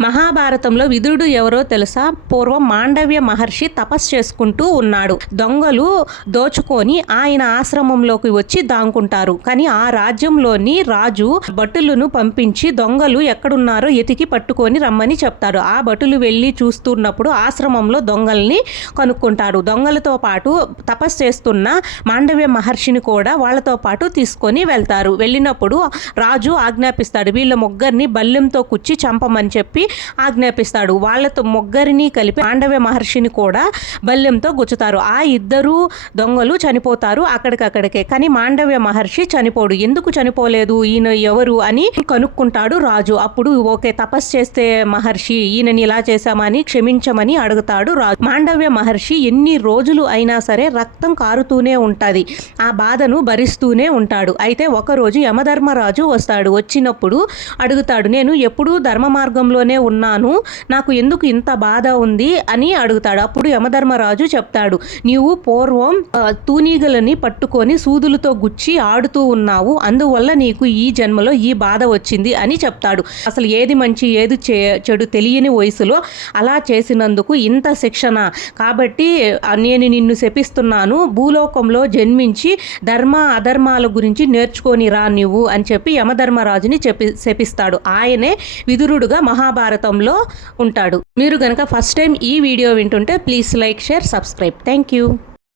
మహాభారతంలో విదురుడు ఎవరో తెలుసా? పూర్వం మాండవ్య మహర్షి తపస్సు చేసుకుంటూ ఉన్నాడు. దొంగలు దోచుకొని ఆయన ఆశ్రమంలోకి వచ్చి దాంకుంటారు. కానీ ఆ రాజ్యంలోని రాజు భటులను పంపించి దొంగలు ఎక్కడున్నారో ఎతికి పట్టుకొని రమ్మని చెప్తారు. ఆ భటులు వెళ్ళి చూస్తున్నప్పుడు ఆశ్రమంలో దొంగల్ని కనుక్కుంటారు. దొంగలతో పాటు తపస్సు చేస్తున్న మాండవ్య మహర్షిని కూడా వాళ్ళతో పాటు తీసుకొని వెళ్తారు. వెళ్ళినప్పుడు రాజు ఆజ్ఞాపిస్తాడు. వీళ్ళ ముగ్గురిని బల్లెంతో కుచ్చి చంపమని చెప్పి ఆజ్ఞాపిస్తాడు. వాళ్ళతో ముగ్గురిని కలిపి మాండవ్య మహర్షిని కూడా బల్లెంతో గుచ్చుతారు. ఆ ఇద్దరు దొంగలు చనిపోతారు అక్కడికక్కడికే. కానీ మాండవ్య మహర్షి చనిపోడు. ఎందుకు చనిపోలేదు? ఈయన ఎవరు అని కనుక్కుంటాడు రాజు. అప్పుడు ఓకే తపస్సు చేస్తే మహర్షి ఈయనని ఇలా చేశామని క్షమించమని అడుగుతాడు రాజు. మాండవ్య మహర్షి ఎన్ని రోజులు అయినా సరే రక్తం కారుతూనే ఉంటుంది. ఆ బాధను భరిస్తూనే ఉంటాడు. అయితే ఒకరోజు యమధర్మరాజు వస్తాడు. వచ్చినప్పుడు అడుగుతాడు నేను ఎప్పుడూ ధర్మ మార్గంలోనే ఉన్నాను నాకు ఎందుకు ఇంత బాధ ఉంది అని అడుగుతాడు. అప్పుడు యమధర్మరాజు చెప్తాడు నీవు పూర్వం తూనీగలని పట్టుకొని సూదులతో గుచ్చి ఆడుతూ ఉన్నావు. అందువల్ల నీకు ఈ జన్మలో ఈ బాధ వచ్చింది అని చెప్తాడు. అసలు ఏది మంచి ఏది చెడు తెలియని వయసులో అలా చేసినందుకు ఇంత శిక్షణ. కాబట్టి నేను నిన్ను శపిస్తున్నాను. భూలోకంలో జన్మించి ధర్మ అధర్మాల గురించి నేర్చుకొని రా నువ్వు అని చెప్పి యమధర్మరాజుని చెప్పి శపిస్తాడు. ఆయనే విదురుడుగా భారతంలో ఉంటాడు. మీరు గనక ఫస్ట్ టైం ఈ వీడియో వింటుంటే please like share subscribe thank you